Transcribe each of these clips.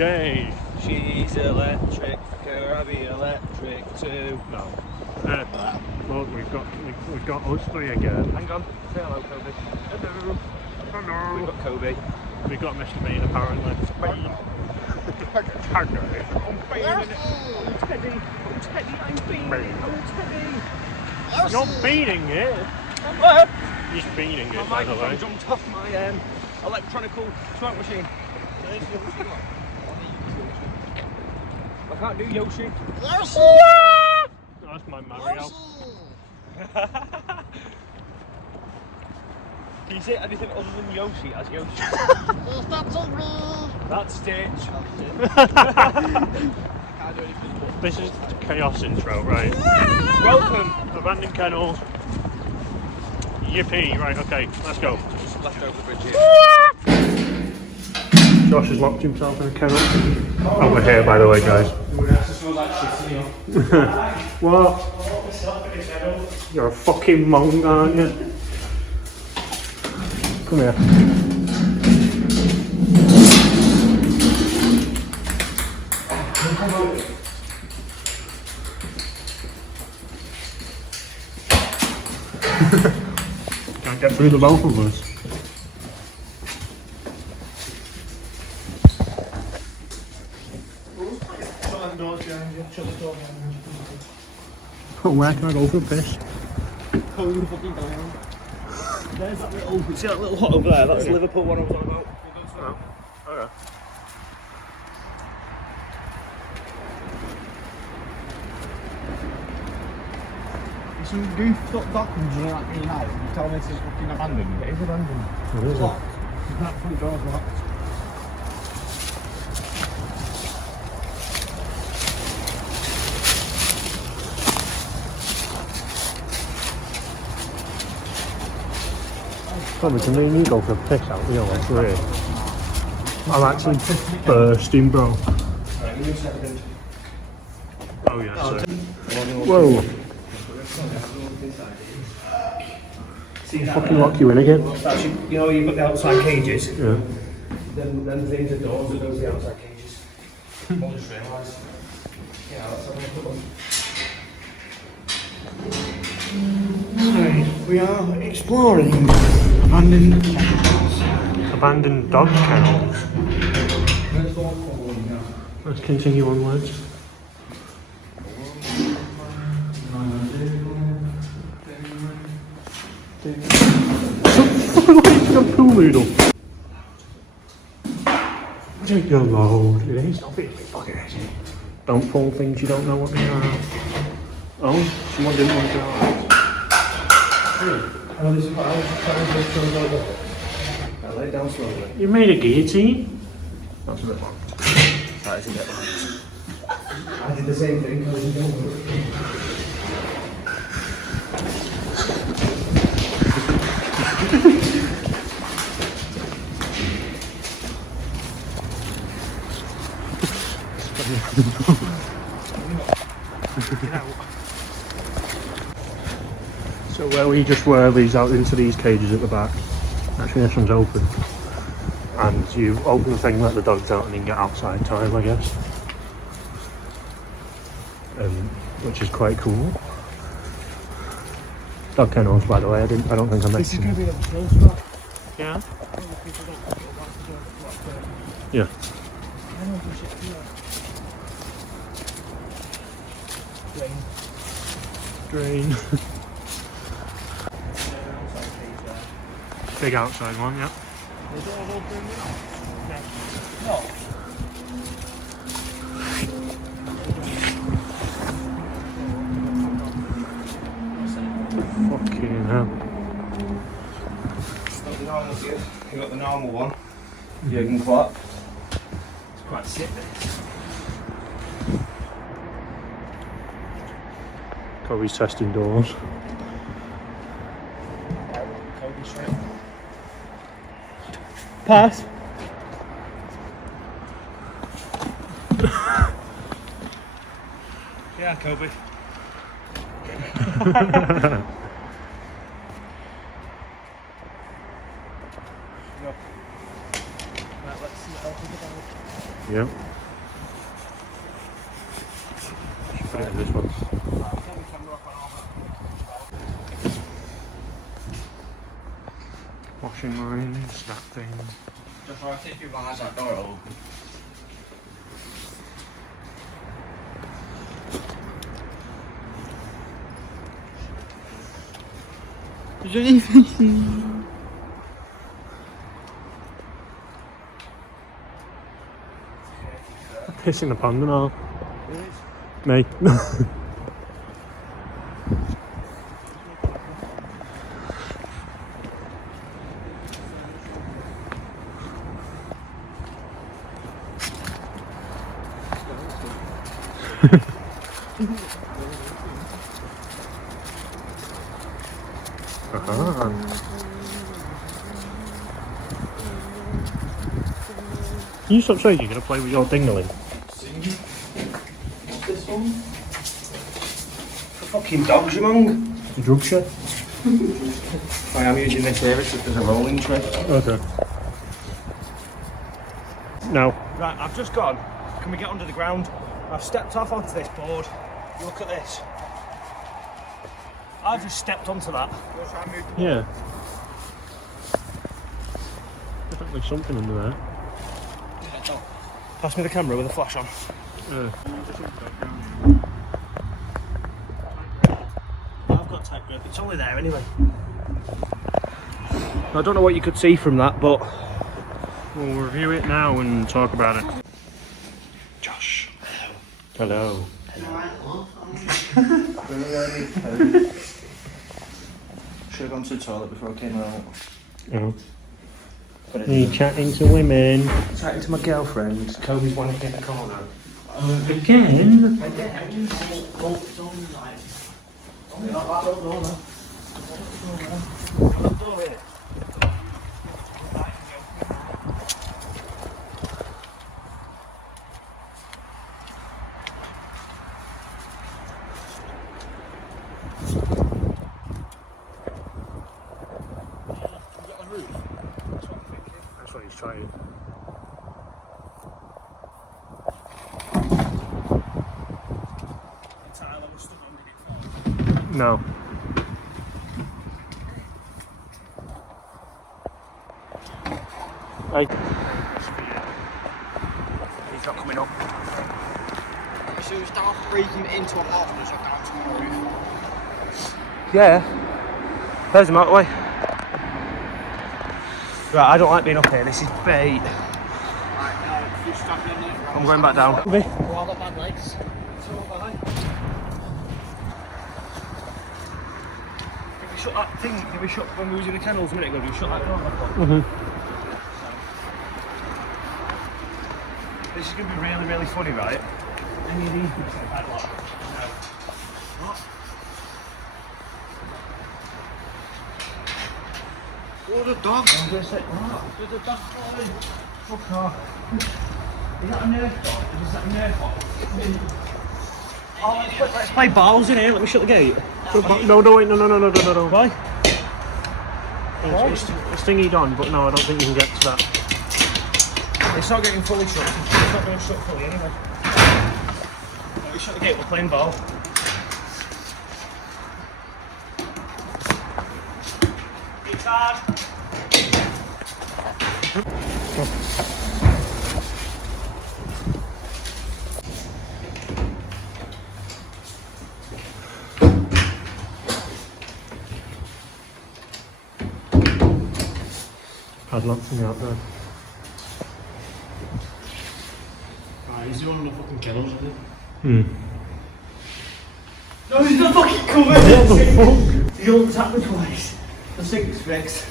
Yay! She's electric, I'll be electric too. No. Look, we've got us three again. Hang on, say hello, Kobe. Hello. Hello. We've got Kobe. We've got Mr. Bean apparently. Bean. Teddy, I'm beaning. Teddy. You're beating it. What? He's beating it, My by the way. microphone jumped off my electronical smoke machine. I can't do Yoshi. That's my Mario. Can you say anything other than Yoshi as Yoshi? That's Stitch. This is the chaos intro, right? Welcome. Abandoned kennels. Yippee. Right, okay, let's go. Just left over the bridge here. Josh has locked himself in a kennel. Oh, we're here, by the way, guys. What? You're a fucking monk, aren't you? Come here. Can't get through the both of us. Where can I go for a piss? There's that little, see that little hut over there? That's the Liverpool one I was on about. Oh, okay. There's some goofed up documents you know that green house. You tell me this is fucking abandoned. It is abandoned. It is. Locked. That front door's locked. Probably can me and you go for a piss out the other three. I'm actually bursting, bro. Right, give me a second. Oh yeah, so. Whoa. Fucking lock you in again. That's, you know, you've got the outside cages. Yeah. Then things are doors that go to the outside cages. I just realised. Yeah, let's have a look at them. Right, we are exploring abandoned kennels. Abandoned dog kennels. Let's continue onwards. Look at a pool noodle. Take your load. It ain't not big fucking is it? Don't pull things you don't know what they are. Oh, someone didn't want to go. Oh, this is what I was trying to do. I'll lay it down slowly. You made a guillotine? That's a bit long. That is a bit long. I did the same thing. I was in So where we just were, these out into these cages at the back. Actually, this one's open. And you open the thing, let the dogs out, and then get outside time, I guess. Which is quite cool. Dog kennels, by the way. I don't think I This is mentioned. going to be a chill spot. Yeah. Yeah. Drain. Big outside one, yeah. No. Fucking hell. You got the normal one. You can clap. It's quite sick, this. Kobe's testing doors. Kobe straight. Pass. Yeah, Kobe. Yep. put it in this one. Washing lines, that thing. Just right if you rise that door open. Is there anything? Piss in the pond and all. Me. Can you stop saying you're going to play with your dingling? What's this one? For fucking dogs, you mong. The drug shed? I am using this here, it's as a rolling tray. Okay. Now. Right, I've just gone. Can we get under the ground? I've stepped off onto this board. Look at this. I've just stepped onto that. Yeah. Definitely something under there. Pass me the camera with a flash on. I've got tight grip, it's only there anyway. I don't know what you could see from that, but We'll review it now and talk about it. Josh. Hello. Should have gone to the toilet before I came out. Oh. You chatting to women? Chatting to my girlfriend. Kobe's wanking in the corner. Again? That's what he's trying. No. He's not coming up. So it's down breaking into a house or down to the roof? Yeah. There's the motorway. Right, I don't like being up here. This is bait. I'm going back down. Well, I've got bad legs. Did we shut that thing? Did we shut when we was in the kennels a minute ago? Did we shut that door back on? This is going to be really, really funny, right? Any of these bits are padlocked? No. What? Oh, the dog. I'm going to say, what? There's a dog calling. Fuck off. Is that a nerf bot? Is that a nerf bot? Oh, let's play balls in here. Let me shut the gate. No, wait, no. Why? It's thingied on, but no, I don't think you can get to that. It's not getting fully shut. It's not going to shut fully anyway. Let me shut the gate. We're playing ball. It's hard. Padlock from the outside. Right, he's doing the fucking kennels, isn't he? No, he's not fucking coming. What the fuck? He don't tap me twice. The sink's fixed.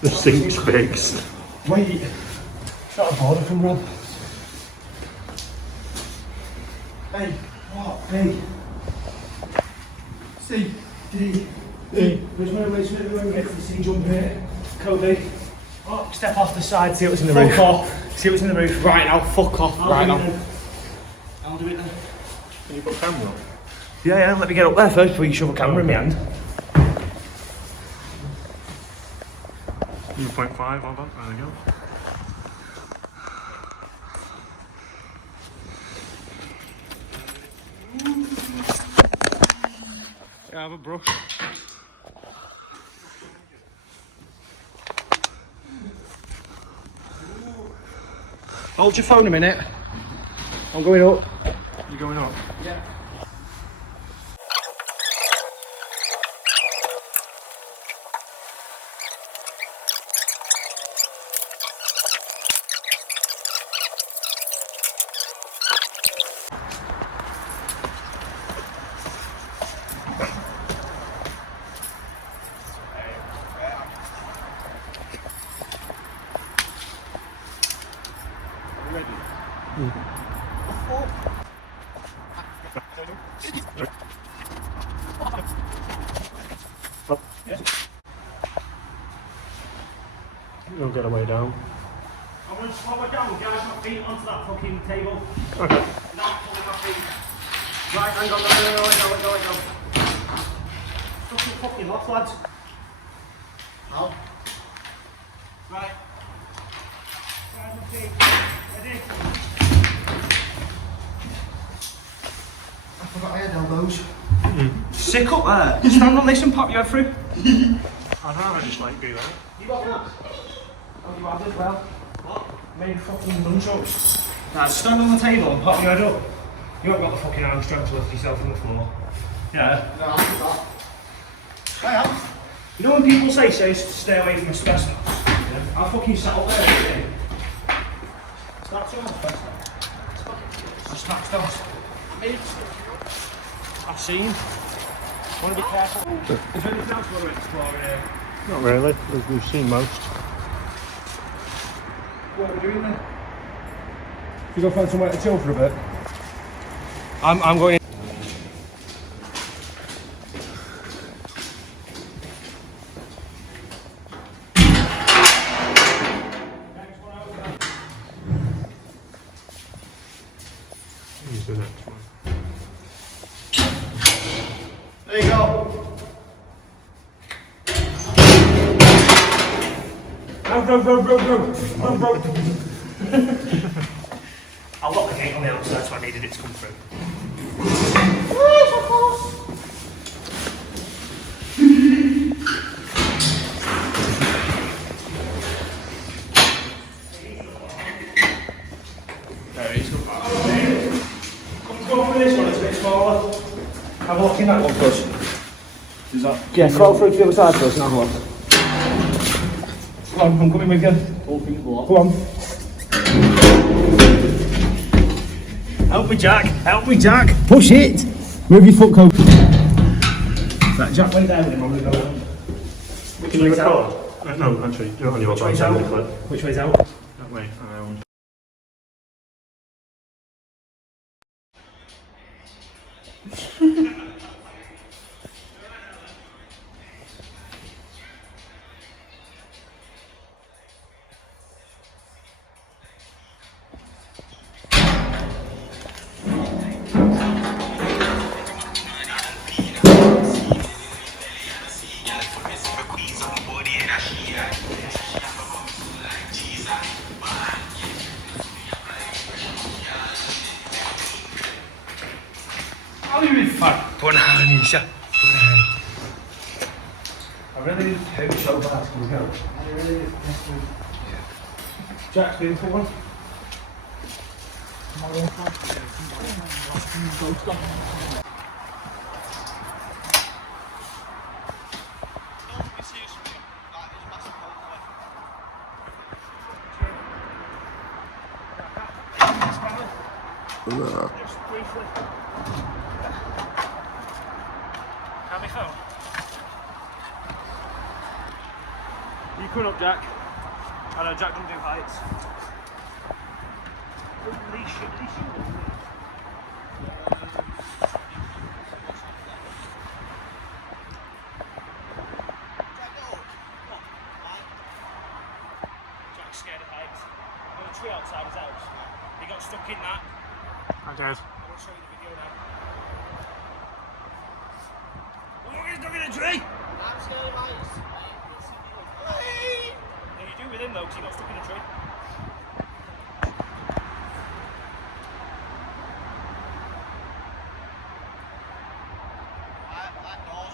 The sink's fixed. Wait. It's not a border from Rob. Hey, what? Hey. C, D. There's no way to get to the C jump here. Kobe. Oh, step off the side, see what's in the roof. Fuck off. See what's in the roof. Right now, fuck off. Right now. I'll do it then. Can you put a camera on? Yeah, let me get up there first before you shove a camera in my hand. 0.5, hold on, there we go. I have a brush. Hold your phone a minute. I'm going up. You going up? Yeah. You'll get away down. I'm going to slow it down, guys. My feet onto that fucking table. Okay. Not pulling my feet. Right, hang on, let go. Fucking off, lads. How? Right. Right, my feet. Ready? I forgot I had elbows. Sick up there. Stand on this and pop your head through. I'd rather just like do that. You got gloves? Oh, you have as well? What? Made fucking nunchucks. Now stand on the table and pop your head up. You haven't got the fucking arm strength to lift yourself from the floor. Yeah. No, I forgot. I am. You know when people say stay away from asbestos? Yeah. I fucking sat up there every day. Start to asbestos. It's just asbestos. I've seen. Want to be careful. Is there anything else you want to explore in here? Not really. We've seen most. What are we doing then? You go find somewhere to chill for a bit. I'm going. Use the next one. There you go. I'll lock the gate on the outside, so I needed it to come through. There he is. Let's go for this one, it's a bit smaller. Have a look in that one first. Is that? Yeah, throw through to the other side first and have a look. Come on, I'm coming with you. All things blocked. Come on. Help me, Jack. Help me, Jack. Push it. Move your foot, coat. Right, Jack, wait there with him. I'm going to go down. Can you record? No, actually, you're on your Which way's out? Which way's out? That way, around. Buonanisa. I really need to coach so bad. Can we go? I really did. Jack's been for one. Just briefly. Have me phone. You coming up, Jack? I know Jack doesn't do heights. Leash you. Jack's scared of heights. There's a tree outside his house. He got stuck in that. I did. I'm going to show you the video now. Look, he's stuck in a tree! I'm scared of heights. No, you do with him though, because he got stuck in a tree. That door's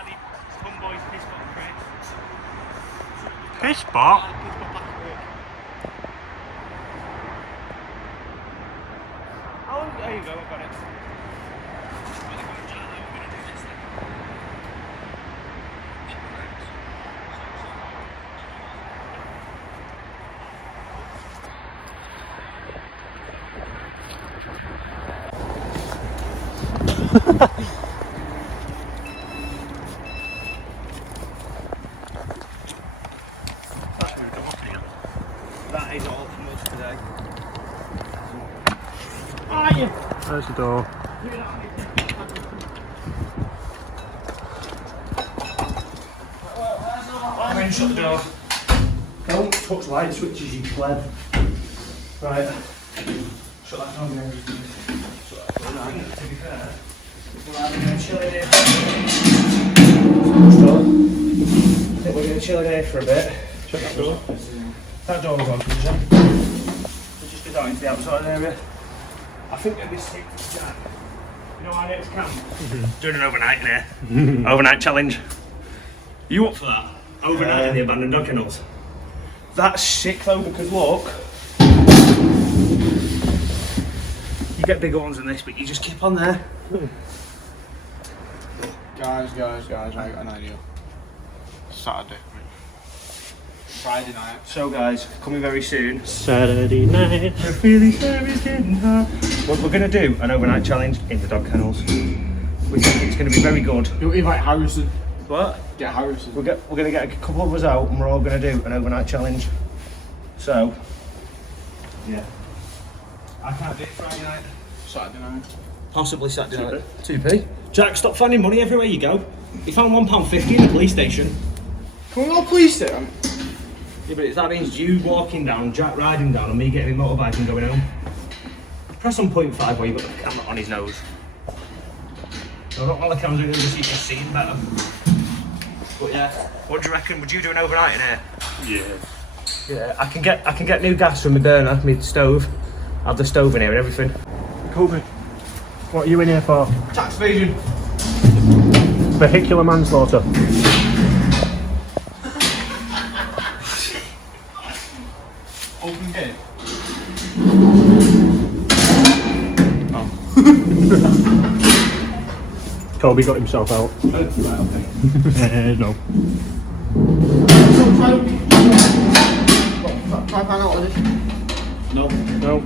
Barney, come boys, piss bot crate. Piss bot? Oh, there you go, I've got it. That is all from us today. Ah, yeah. There's the door. I'm in, shut the door. Don't touch light switches, you pleb. Right. Shut that door again. Shut that door. To be fair, we're having a chilly day. I think we're going to chill day for a bit. Shut that door. That door was on, we just did out into the outside area. I think it'd be sick for Jack. You know, our next camp. Doing an overnight in here. Overnight challenge. You up for that? Overnight in the abandoned dog kennels. That's sick though, because look, you get bigger ones than this, but you just keep on there. Guys, I got an idea. Saturday. Friday night. So guys, coming very soon. Saturday night. The feeling there is getting hot. What we're going to do, an overnight challenge in the dog kennels. We think it's going to be very good. You'll invite Harrison. What? Get Harrison. We're going to get a couple of us out and we're all going to do an overnight challenge. So, yeah. I can't do it Friday night. Saturday night. Possibly Saturday night. 2p. Jack, stop finding money everywhere you go. You found £1.50 in the police station. Can we go police station? Yeah, but that means you walking down, Jack riding down, and me getting my motorbike and going home. Press on 0.5 where you've got the camera on his nose. So not while the camera's in, just so you can see him better. But yeah, what do you reckon? Would you do an overnight in here? Yeah. Yeah, I can get new gas from my burner, my stove. I have the stove in here and everything. Kobe, what are you in here for? Tax evasion. Vehicular manslaughter. Open gate. Kobe got himself out. Right, okay. No. Try find out what it is. No. No.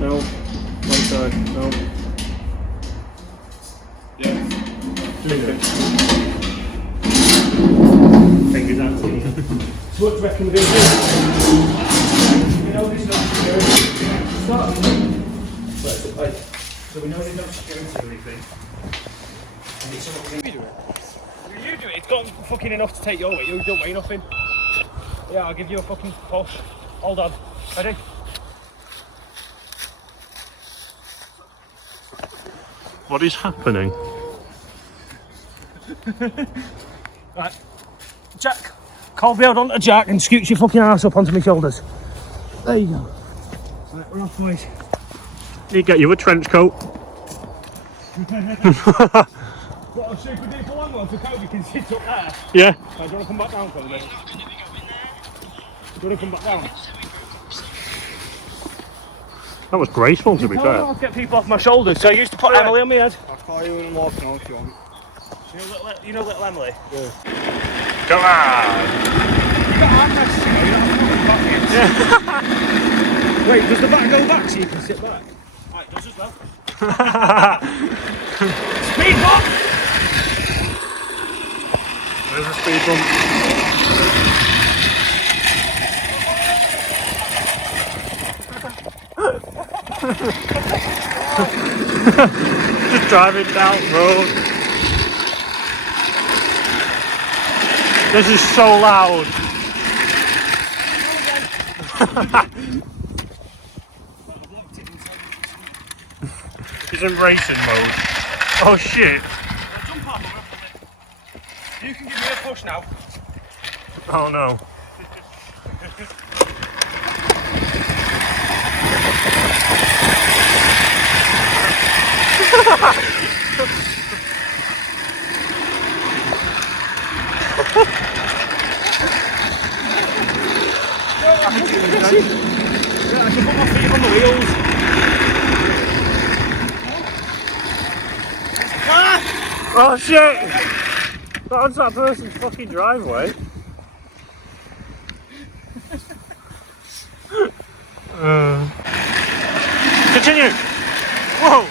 No. One side. No. Yeah. Fingers out to you. So what do you reckon we're going to do? You know there's no security. Start. So we know there's no security or anything. And it's something we do it. You do it. It's got fucking enough to take your weight. You don't weigh nothing. Yeah, I'll give you a fucking push. Hold on. Ready? What is happening? Right. Jack. Colby, hold on to Jack and scooch your fucking ass up onto my shoulders. There you go. Right, we're off, boys. Need to get you a trench coat. What a super duper long one so Colby can sit up there. Yeah. Right, do you want to come back down, Colby? Do you want to come back down? That was graceful, to be Tell me fair. not to get people off my shoulders, so I used to put Emily on my head. I'll call you in the morning if you want. You know little Emily? Yeah. Come on! You got armrests, you know, you don't have to put pockets. Wait, does the back go back so you can sit back? Right, it does as well. Speed bump! There's a speed bump. Just driving down the road. This is so loud. He's in racing mode. Oh shit. Jump off, you can give me a push now. Oh no. I should put my feet on the wheels. Oh shit! That's that person's fucking driveway. Continue! Whoa!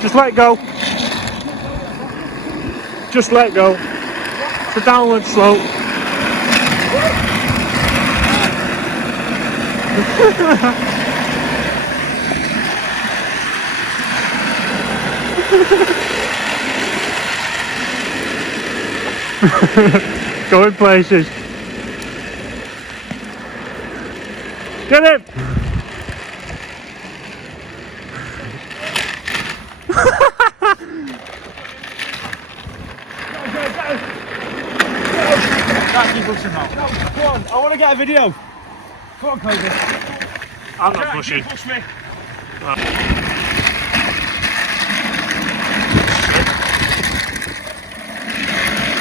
Just let go. Just let go. It's a downward slope. Going places. Get him! Can't keep pushing now. No, come on, I want to get a video. Come on, Kobe. I'm not pushing. Push me.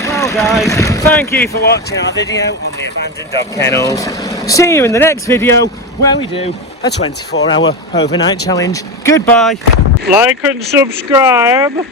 Well guys, thank you for watching our video on the abandoned dog kennels. See you in the next video where we do a 24-hour overnight challenge. Goodbye. Like and subscribe.